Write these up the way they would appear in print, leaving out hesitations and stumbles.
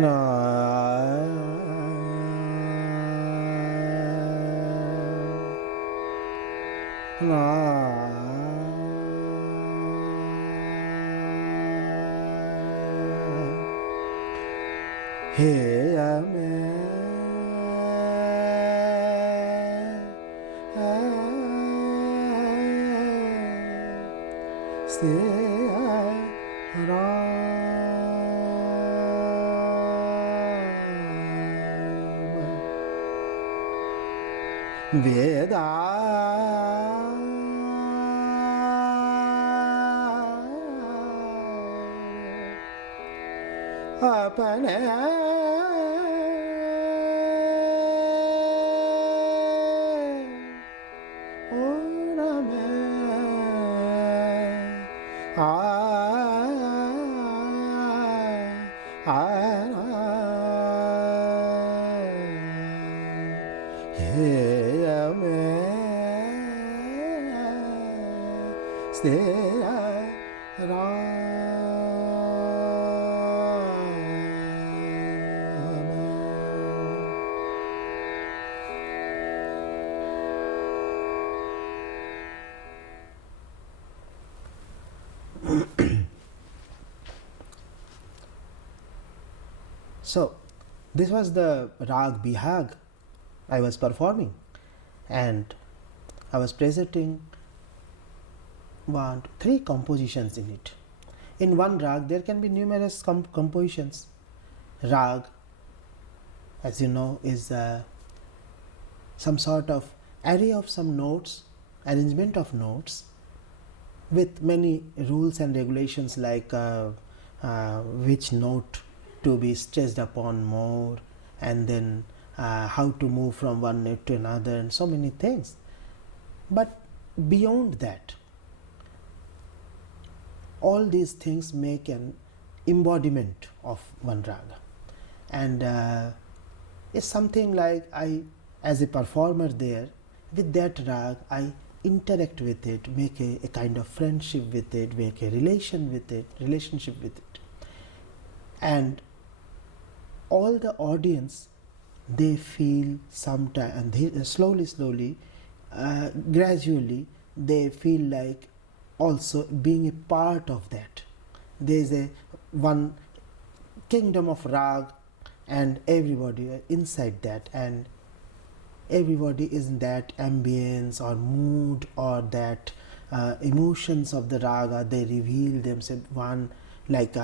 Na na Hey Veda apane orame So, this was the Rag Bihag I was performing, and I was presenting three compositions in it. In one rag, there can be numerous compositions. Rag, as you know, is some sort of array of some notes, arrangement of notes, with many rules and regulations like which note to be stressed upon more, and then how to move from one note to another, and so many things. But beyond that, all these things make an embodiment of one raga, and it's something like I, as a performer there, with that rag I interact with it, make a kind of friendship with it, make a relationship with it, and all the audience, they feel sometime, and they slowly gradually they feel like also being a part of that. There is a one kingdom of rag, and everybody are inside that, and everybody is in that ambience or mood or that emotions of the raga. They reveal themselves, one like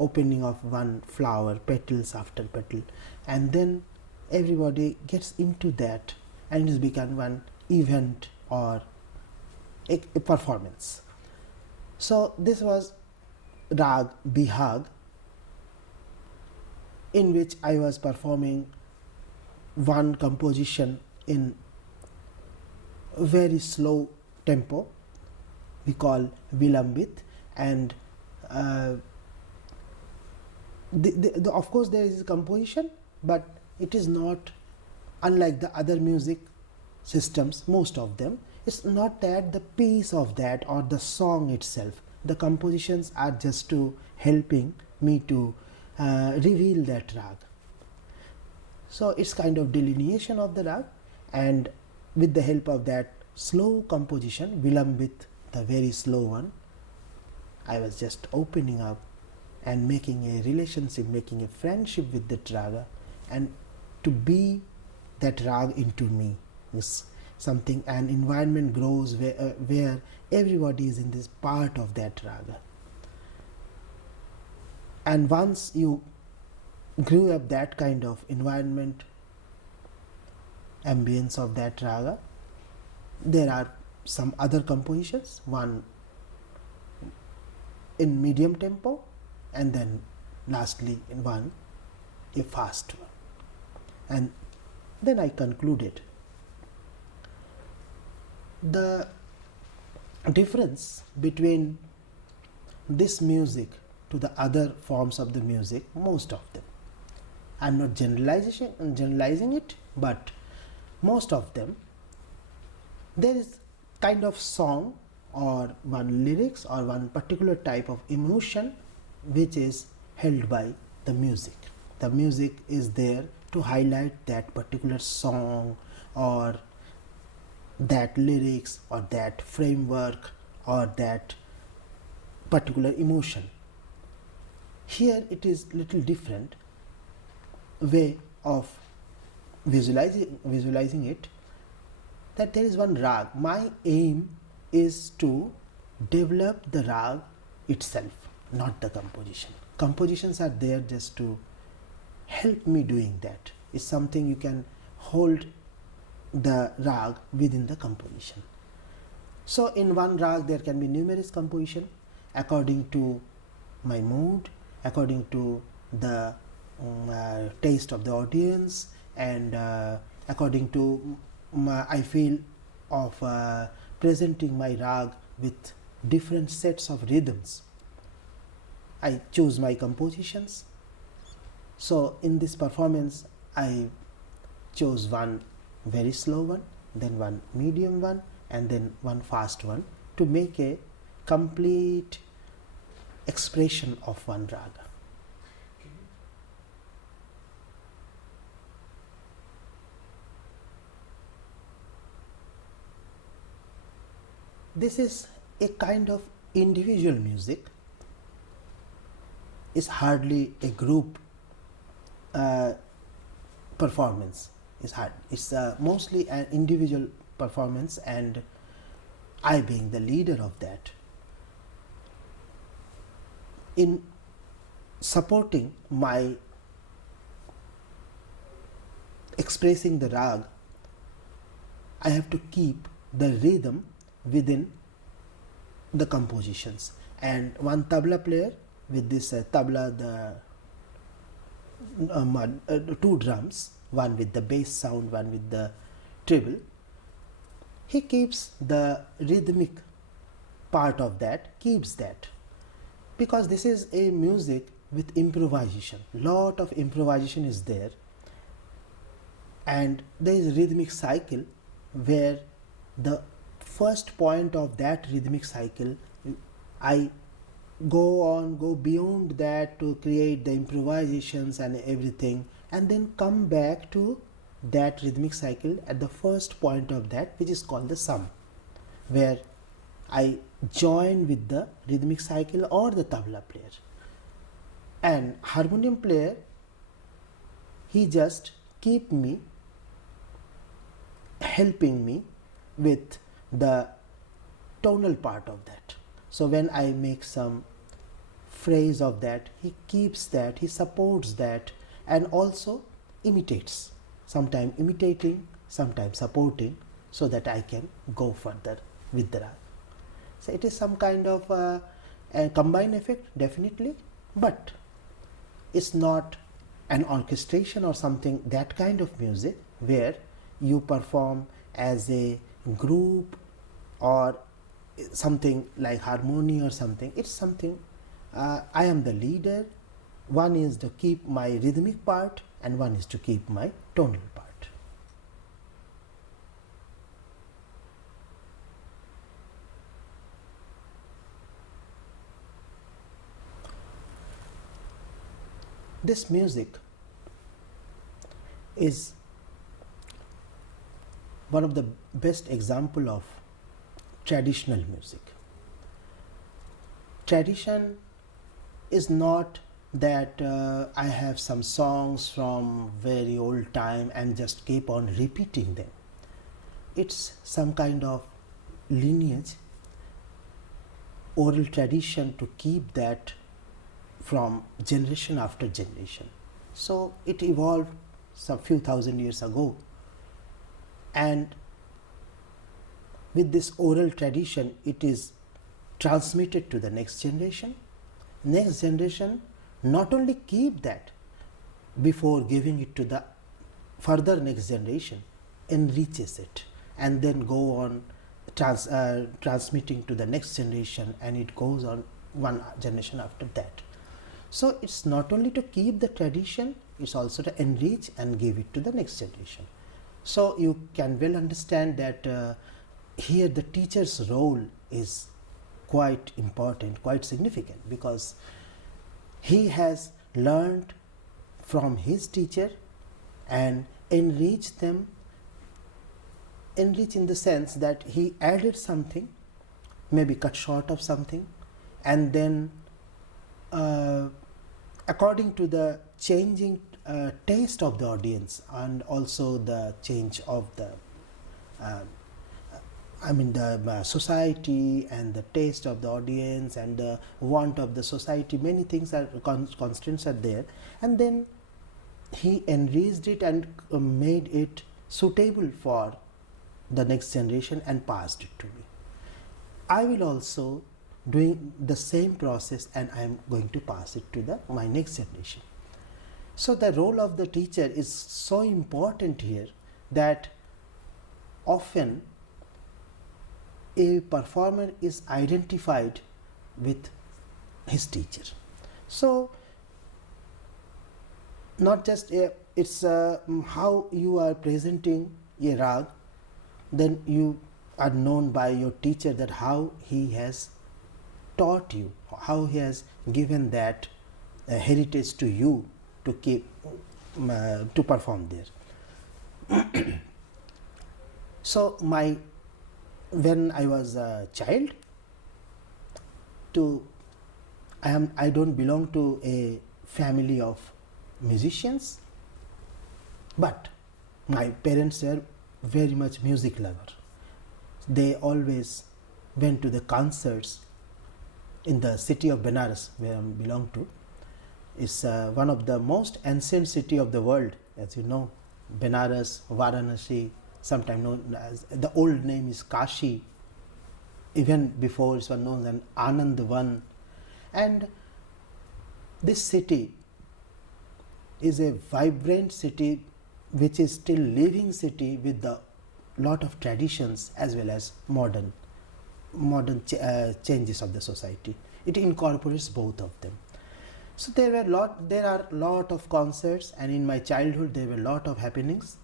opening of one flower, petals after petal, and then everybody gets into that, and it's become one event or a performance. So this was Rag Bihag, in which I was performing one composition in very slow tempo, we call Vilambit, and of course there is a composition, but it is not unlike the other music systems. Most of them, it's not that the piece of that or the song itself, the compositions are just to helping me to reveal that rag. So it's kind of delineation of the rag, and with the help of that slow composition, Vilambit, the very slow one, I was just opening up and making a relationship, making a friendship with that raga, and to be that rag into me is something. An environment grows where everybody is in this part of that raga, and once you grew up that kind of environment, ambience of that raga, there are some other compositions, one in medium tempo, and then lastly in one a fast one, and then I concluded. The difference between this music to the other forms of the music, most of them, I'm not generalizing it, but most of them, there is kind of song or one lyrics or one particular type of emotion which is held by the music. The music is there to highlight that particular song or that lyrics or that framework or that particular emotion. Here it is little different way of visualizing it, that there is one rag. My aim is to develop the rag itself, not the composition. Compositions are there just to help me doing that. It's something you can hold the rag within the composition. So in one rag there can be numerous composition according to my mood, according to the taste of the audience, and according to I feel of presenting my rag with different sets of rhythms. I choose my compositions. So in this performance I chose one very slow one, then one medium one, and then one fast one to make a complete expression of one raga. This is a kind of individual music. It's hardly a group performance. It's mostly an individual performance, and I being the leader of that. In supporting my expressing the rag, I have to keep the rhythm within the compositions, and one tabla player with this tabla, the two drums, one with the bass sound, one with the treble, he keeps the rhythmic part of that, keeps that, because this is a music with improvisation. Lot of improvisation is there, and there is a rhythmic cycle where the first point of that rhythmic cycle I go beyond that to create the improvisations and everything, and then come back to that rhythmic cycle at the first point of that, which is called the sum, where I join with the rhythmic cycle or the tabla player. And harmonium player, he just keep me helping me with the tonal part of that. So when I make some phrase of that, he keeps that, he supports that, and also imitates, sometimes imitating, sometimes supporting, so that I can go further with the rag. So it is some kind of a combined effect, definitely, but it's not an orchestration or something, that kind of music where you perform as a group or something like harmony or something. It's something I am the leader. One is to keep my rhythmic part and one is to keep my tonal part. This music is one of the best example of traditional music. Tradition is not that I have some songs from very old time and just keep on repeating them. It's some kind of lineage, oral tradition to keep that from generation after generation. So it evolved some few thousand years ago, and with this oral tradition it is transmitted to the next generation. Next generation not only keep that before giving it to the further next generation, enriches it and then go on transmitting to the next generation, and it goes on one generation after that. So it's not only to keep the tradition, it's also to enrich and give it to the next generation. So you can well understand that here the teacher's role is quite important, quite significant, because he has learned from his teacher and enrich them, enrich in the sense that he added something, maybe cut short of something, and then according to the changing taste of the audience and also the change of the the society and the taste of the audience and the want of the society, many things are constraints are there, and then he enriched it and made it suitable for the next generation and passed it to me. I will also doing the same process and I am going to pass it to my next generation. So the role of the teacher is so important here that often a performer is identified with his teacher. So not just it's how you are presenting a rag, then you are known by your teacher that how he has taught you, how he has given that heritage to you to keep to perform there. So when I was a child, I don't belong to a family of musicians, but my parents were very much music lover. They always went to the concerts in the city of Benares, where I belong to. It's one of the most ancient city of the world, as you know. Benares, Varanasi, sometimes known as, the old name is Kashi. Even before it was known as Anandvan. And this city is a vibrant city which is still living city with a lot of traditions as well as modern changes of the society. It incorporates both of them. So there are lot of concerts, and in my childhood there were lot of happenings,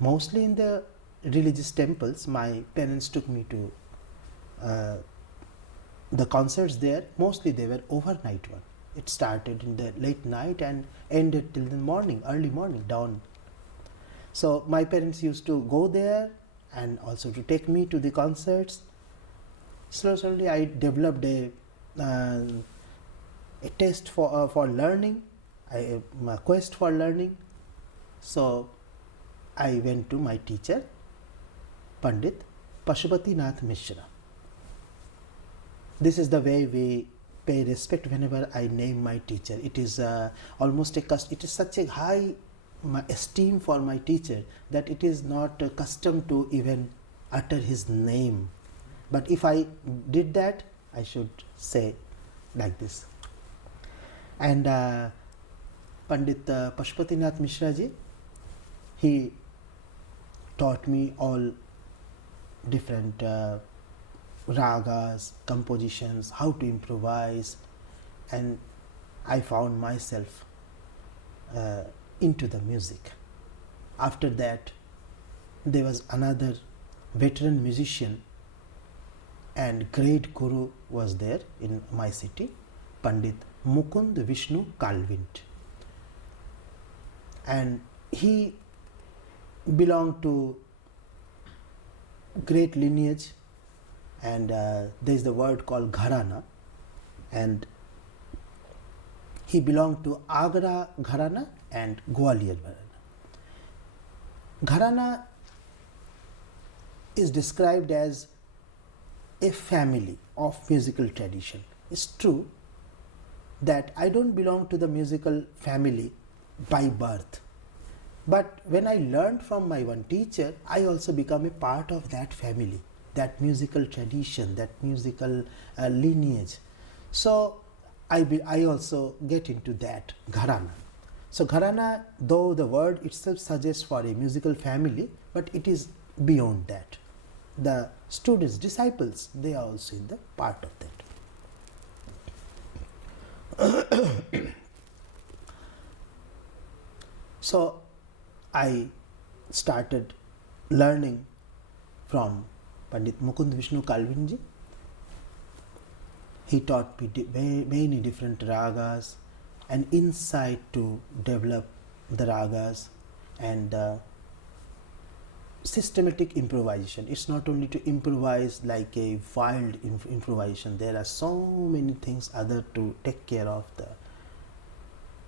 mostly in the religious temples. My parents took me to the concerts there. Mostly they were overnight one. It started in the late night and ended till the morning, early morning, dawn. So my parents used to go there and also to take me to the concerts. Slowly I developed a taste for learning, a quest for learning. So I went to my teacher, Pandit Pashupatinath Mishra. This is the way we pay respect whenever I name my teacher. It is almost it is such a high esteem for my teacher that it is not custom to even utter his name. But if I did that, I should say like this. And Pandit Pashupatinath Mishra ji, he taught me all different ragas, compositions, how to improvise, and I found myself into the music. After that, there was another veteran musician and great guru was there in my city, Pandit Mukund Vishnu Kalvint, and he belonged to great lineage, and there is the word called gharana, and he belonged to Agra gharana and Gwalior gharana. Gharana is described as a family of musical tradition. It's true that I don't belong to the musical family by birth, but when I learned from my one teacher, I also become a part of that family, that musical tradition, that musical lineage. So I also get into that gharana. So gharana, though the word itself suggests for a musical family, but it is beyond that. The students, disciples, they are also in the part of that. So I started learning from Pandit Mukund Vishnu Kalvinji. He taught me many different ragas, an insight to develop the ragas and systematic improvisation. It's not only to improvise like a wild improvisation. There are so many things other to take care of the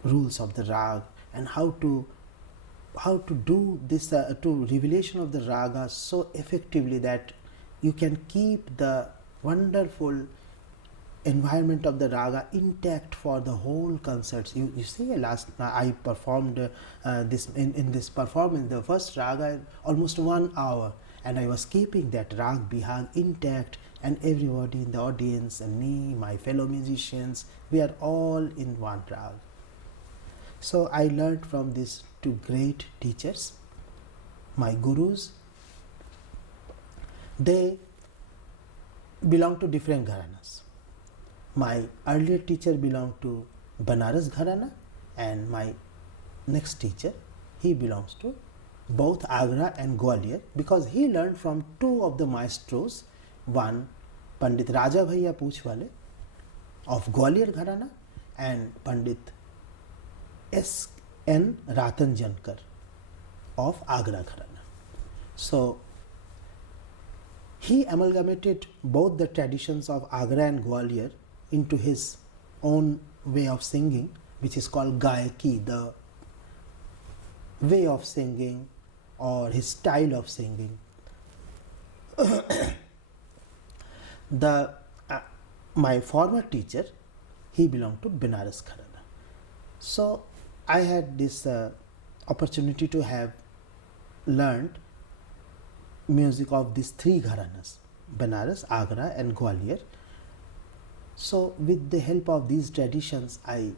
rules of the rag and how to do this to revelation of the raga so effectively that you can keep the wonderful environment of the raga intact for the whole concerts. You see, last I performed this in this performance, the first raga almost 1 hour, and I was keeping that rag bihag intact, and everybody in the audience and me, my fellow musicians, we are all in one rag. So I learned from these two great teachers, my gurus. They belong to different gharanas. My earlier teacher belonged to Banaras Gharana, and my next teacher, he belongs to both Agra and Gwalior, because he learned from two of the maestros, one Pandit Raja Bhaiya Poochwale of Gwalior Gharana and Pandit S.N. Ratanjankar of Agra Gharana. So he amalgamated both the traditions of Agra and Gwalior into his own way of singing, which is called Gayaki, the way of singing or his style of singing. The my former teacher, he belonged to Benares Gharana. So I had this opportunity to have learned music of these three gharanas, Benares, Agra and Gwalior. So with the help of these traditions, I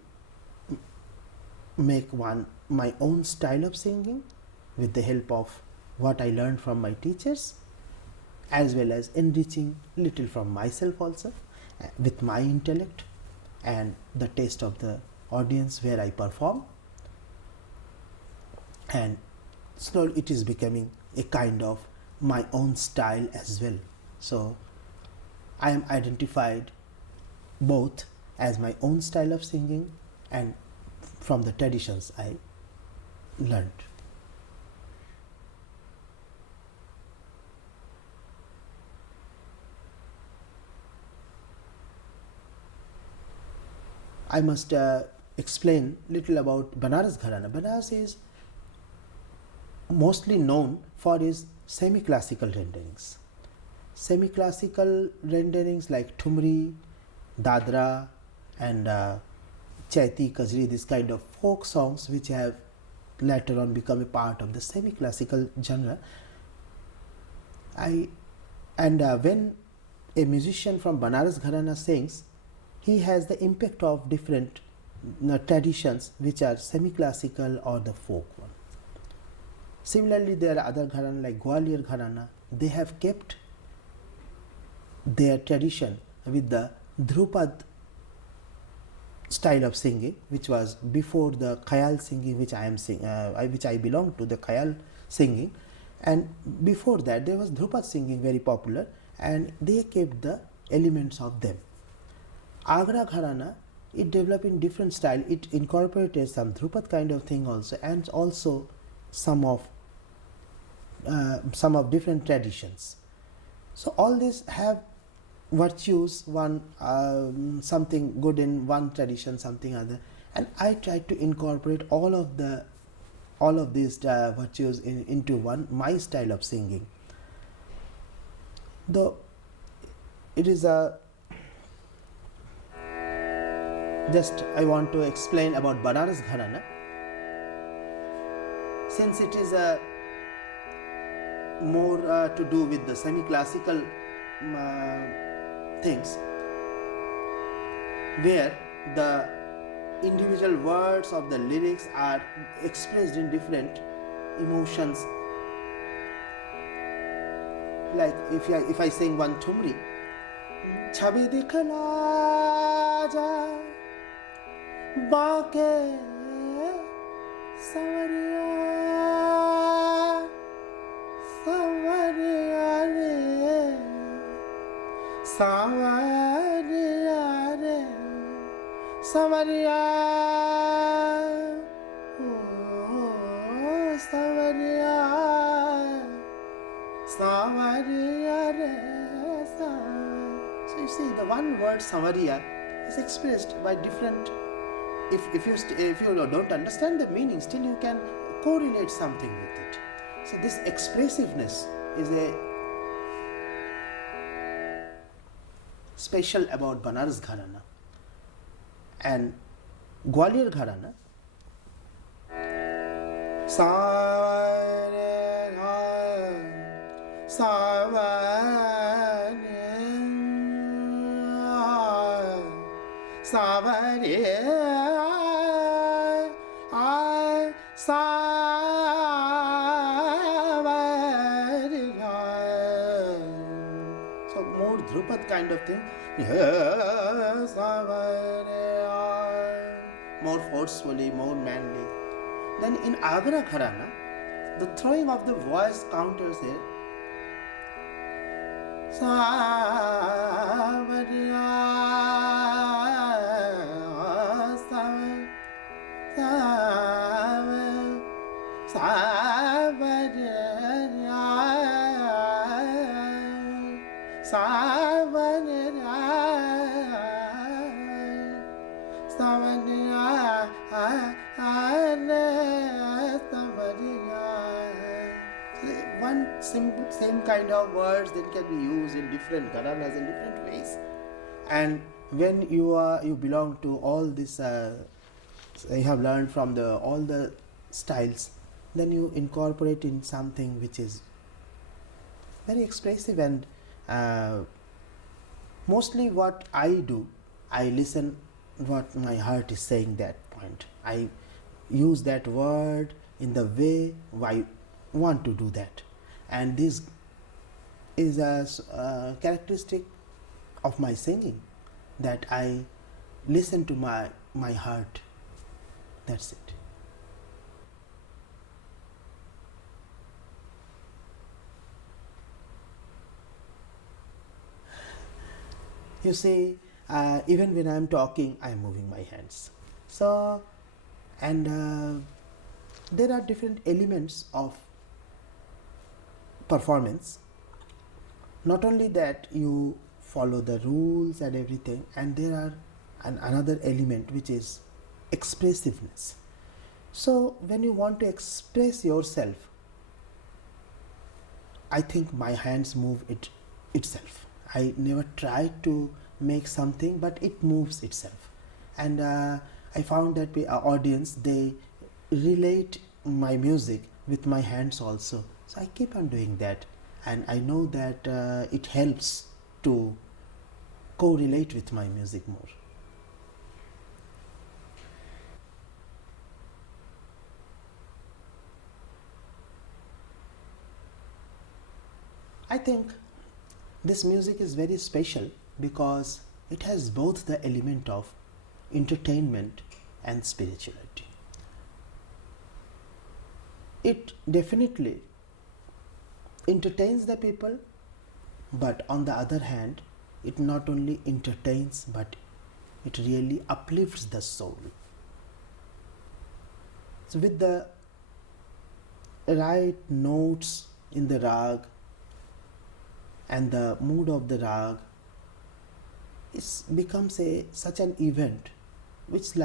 make my own style of singing with the help of what I learned from my teachers, as well as enriching little from myself also with my intellect and the taste of the audience where I perform. And slowly it is becoming a kind of my own style as well. So I am identified both as my own style of singing and from the traditions I learned. I must explain little about Banaras Gharana. Banaras is mostly known for his semi-classical renderings. Semi-classical renderings like Thumri, Dadra and Chaiti, Kajri, this kind of folk songs which have later on become a part of the semi-classical genre. When a musician from Banaras Gharana sings, he has the impact of different traditions which are semi-classical or the folk one. Similarly, there are other gharana like Gwalior Gharana. They have kept their tradition with the Dhrupad style of singing, which was before the Khayal singing, which I belong to, the Khayal singing, and before that there was Dhrupad singing very popular, and they kept the elements of them. Agra Gharana, it developed in different style. It incorporated some Dhrupad kind of thing also, and also some of different traditions. So all these have virtues, one something good in one tradition, something other, and I tried to incorporate all of these virtues into my style of singing. Though it is just I want to explain about Banaras Gharana, since it is more to do with the semi-classical things, where the individual words of the lyrics are expressed in different emotions. Like if I sing one Thumri, Chhabi dikhla ja baake sawariya sawariya re sawariya re Savaria, oh, Savaria, Savaria, so you see, the one word Savaria is expressed by different. If you don't understand the meaning, still you can correlate something with it. So this expressiveness is a special about Banaras gharana. And Gwalior gharana, so more Drupad kind of thing. More forcefully, more manly. Then in Agra Gharana, the throwing of the voice counters here. One same kind of words that can be used in different gharanas in different ways. And when you belong to all this, you have learned from all the styles, then you incorporate in something which is very expressive. And mostly what I do, I listen what my heart is saying that point. I use that word in the way I want to do that. And this is a characteristic of my singing, that I listen to my heart. That's it. You see, even when I'm talking, I'm moving my hands. So, and there are different elements of performance. Not only that, you follow the rules and everything, and there are another element which is expressiveness. So when you want to express yourself, I think my hands move itself. I never try to make something, but it moves itself. And I found that audience, they relate my music with my hands also. So I keep on doing that, and I know that it helps to correlate with my music more. I think this music is very special because it has both the element of entertainment and spirituality. It definitely entertains the people, but on the other hand, it not only entertains, but it really uplifts the soul. So with the right notes in the rag and the mood of the rag, it becomes such an event which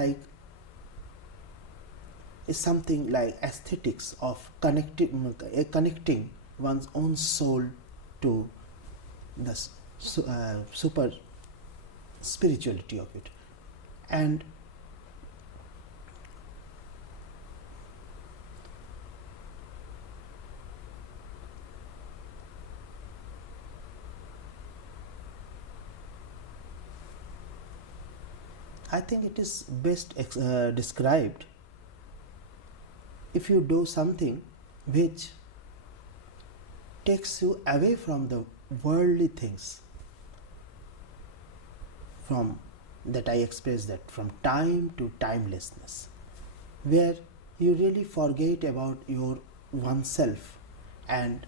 is something like aesthetics of connecting one's own soul to the super spirituality of it. And I think it is best described if you do something which takes you away from the worldly things, from that I express that from time to timelessness, where you really forget about your oneself, and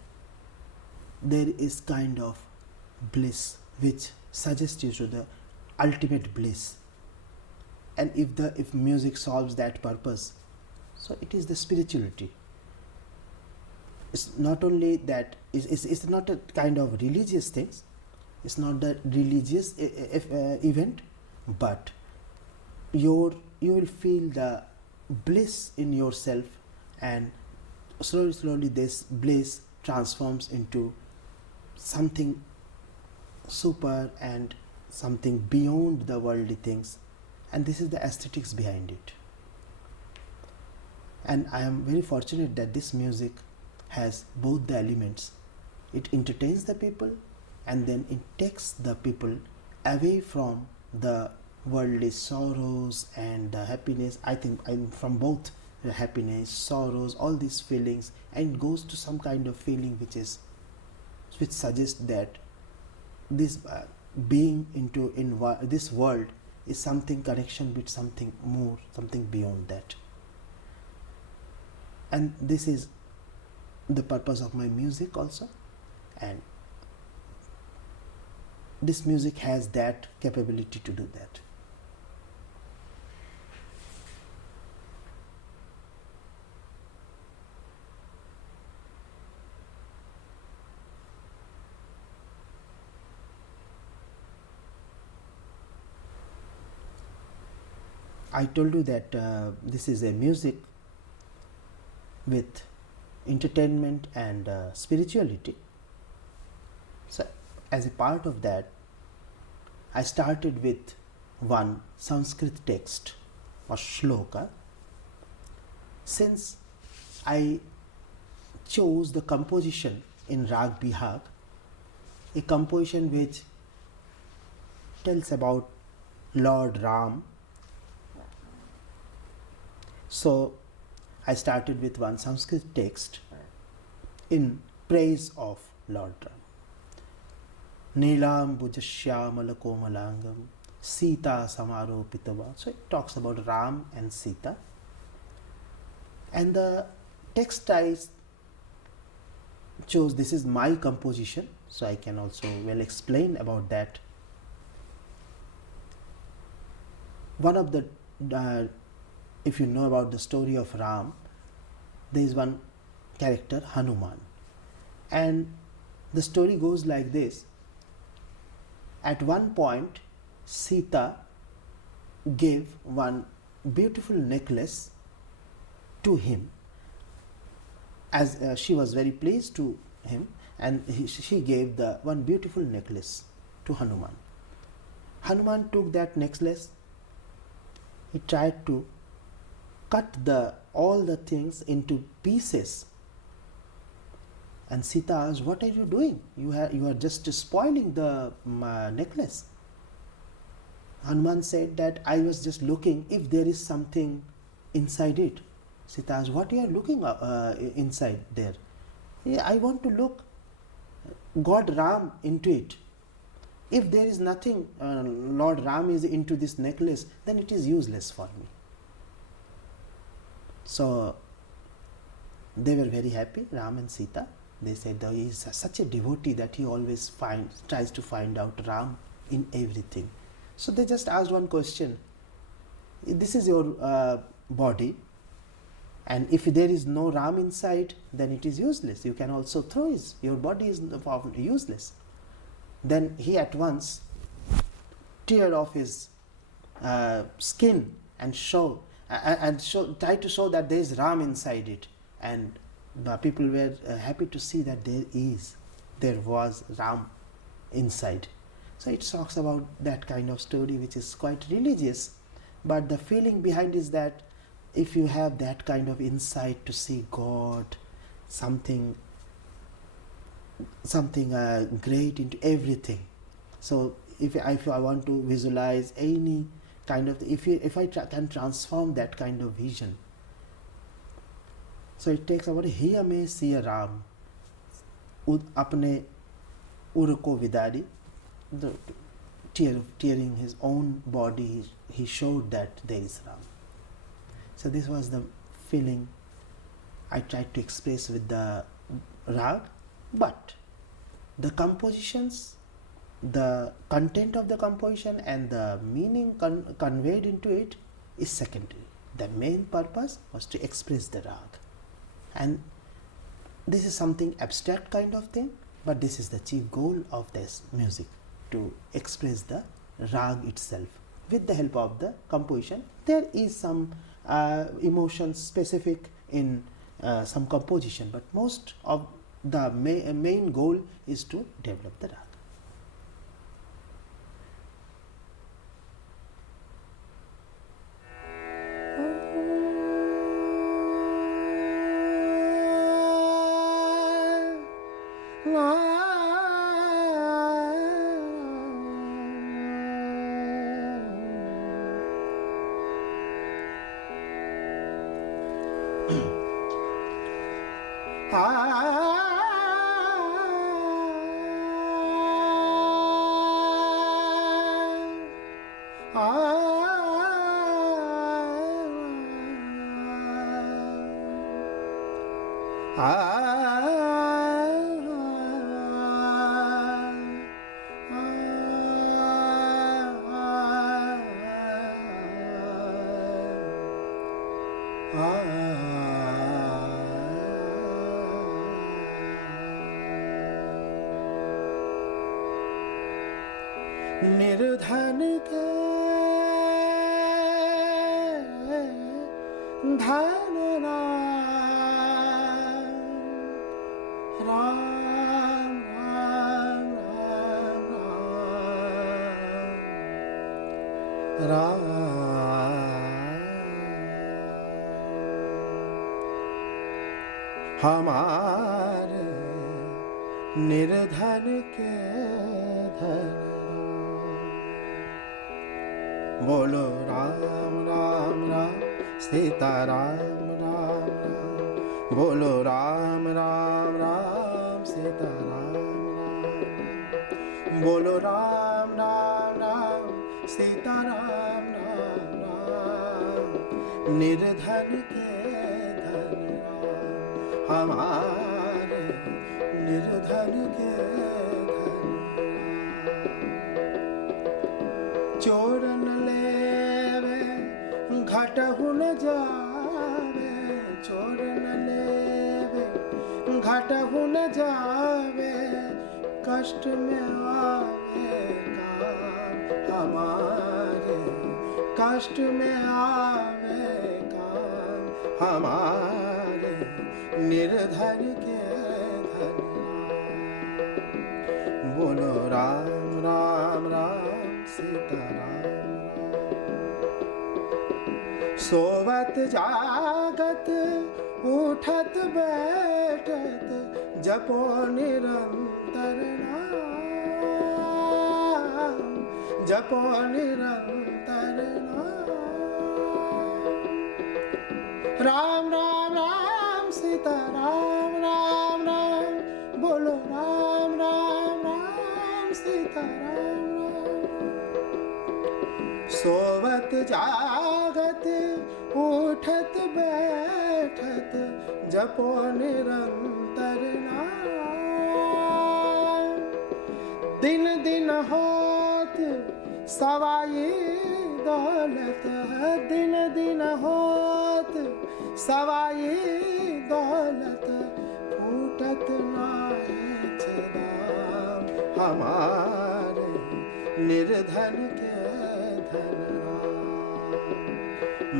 there is kind of bliss which suggests you to the ultimate bliss. And if music solves that purpose, so it is the spirituality. It's not only that it's not a kind of religious things, it's not the religious event, but you will feel the bliss in yourself, and slowly this bliss transforms into something super and something beyond the worldly things, and this is the aesthetics behind it. And I am very fortunate that this music has both the elements. It entertains the people, and then it takes the people away from the worldly sorrows and the happiness. I think I'm from both the happiness, sorrows, all these feelings, and goes to some kind of feeling which suggests that this being in this world is something connection with something more, something beyond that. And this is the purpose of my music also, and this music has that capability to do that. I told you that this is a music with entertainment and spirituality. So as a part of that, I started with one Sanskrit text or shloka. Since I chose the composition in Rag Bihag, a composition which tells about Lord Ram, so I started with one Sanskrit text in praise of Lord Ram. Neelam bhujashyamala komalangam Sita samaropitava. So it talks about Ram and Sita. And the text I chose, this is my composition, so I can also well explain about that. One of the if you know about the story of Ram, there is one character, Hanuman, and the story goes like this. At one point, Sita gave one beautiful necklace to him, as she was very pleased to him, and she gave the one beautiful necklace to Hanuman. Hanuman took that necklace, he tried to cut all the things into pieces, and Sita asked, "What are you doing? You are just spoiling the necklace." Hanuman said that, "I was just looking if there is something inside it." Sita asked, "What you are looking inside there?" "Yeah, I want to look God Ram into it. If there is nothing, Lord Ram is into this necklace, then it is useless for me." So they were very happy, Ram and Sita. They said that he is such a devotee that he always tries to find out Ram in everything. So they just asked one question: this is your body, and if there is no Ram inside, then it is useless. You can also throw it. Your body is useless. Then he at once teared off his skin and try to show that there is Ram inside it, and the people were happy to see that there was Ram inside. So it talks about that kind of story, which is quite religious, but the feeling behind is that if you have that kind of insight to see God, something great into everything. So if I want to visualize any kind of, if I can transform that kind of vision, so it takes about hiya me siya Ram apne ur ko vidari, tearing his own body, he showed that there is Ram. So this was the feeling I tried to express with the rag, but the compositions, the content of the composition and the meaning conveyed into it is secondary. The main purpose was to express the rag. And this is something abstract kind of thing, but this is the chief goal of this music, to express the rag itself with the help of the composition. There is some emotion specific in some composition, but most of the main goal is to develop the rag. निर्धन के धन राम राम राम राम राम हमारे निर्धन के धन बोलो राम राम राम सीता राम राम राम बोलो राम राम राम सीता राम राम बोलो राम राम राम सीता राम राम राम निर्धन के धन राम हमारे निर्धन के धन चोर न लेवे घटहु न जावे चोर न लेवे घटहु न जावे कष्ट में आवे काम हमारे कष्ट में आवे काम हमारे निर्धन के धन बोलो राम राम राम सीता राम सोवत जागत उठत बैठत जपो निरंतर नाम जपो निरंतर नाम राम राम राम सीता राम राम राम बोलो राम राम राम सीता राम सोवत जागत उठत बैठत जपो निरंतर नाम दिन दिन होत सवाई दौलत दिन दिन होत सवाई दौलत फूटत नाई दाम हमारे निर्धन के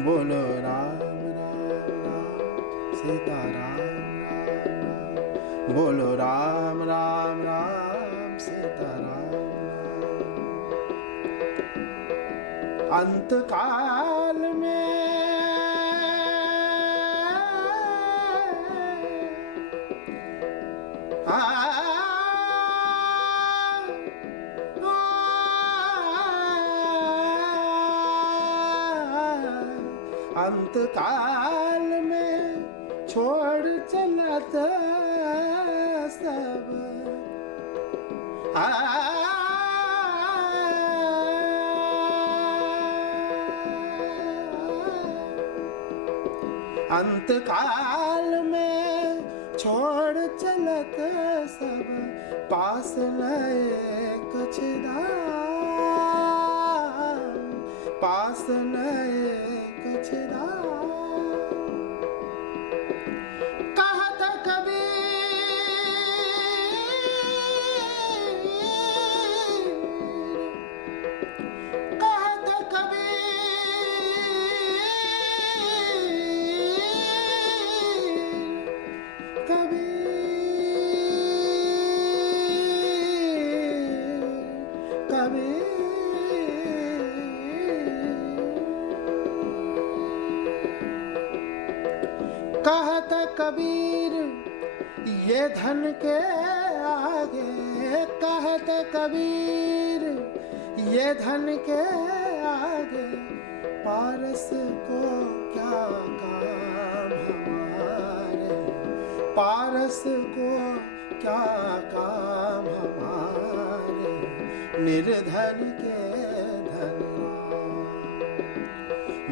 बोलो राम राम राम सीता राम राम बोलो राम राम राम सीता राम अंत काल में अंत काल में छोड़ चलत सब अंत काल में छोड़ चलत सब पास लए कछदा पास लए कबीर कबीर कहत कबीर ये धन के आगे, कहत कबीर ये धन के आगे, पारस को क्या काम हमारे, पारस को क्या काम हमारे, निर्धन के धन राम।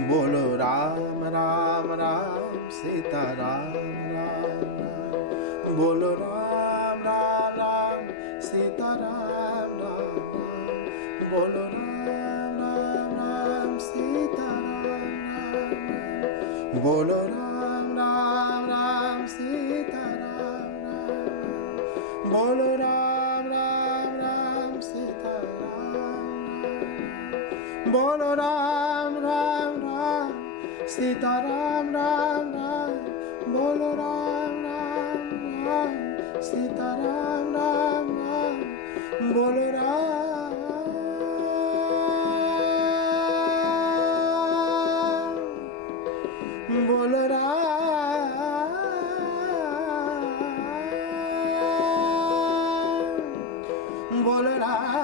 बोलो राम राम राम सीता राम राम राम, बोलो राम राम राम सीता राम राम राम, बोलो राम राम राम सीता राम राम राम, बोलो राम राम राम सीता राम राम राम, बोलो राम राम राम सीता राम राम राम, बोलो राम राम राम सीता राम राम राम, बोलो राम राम राम सीता राम राम राम, बोलो राम, बोलो राम, बोलो राम।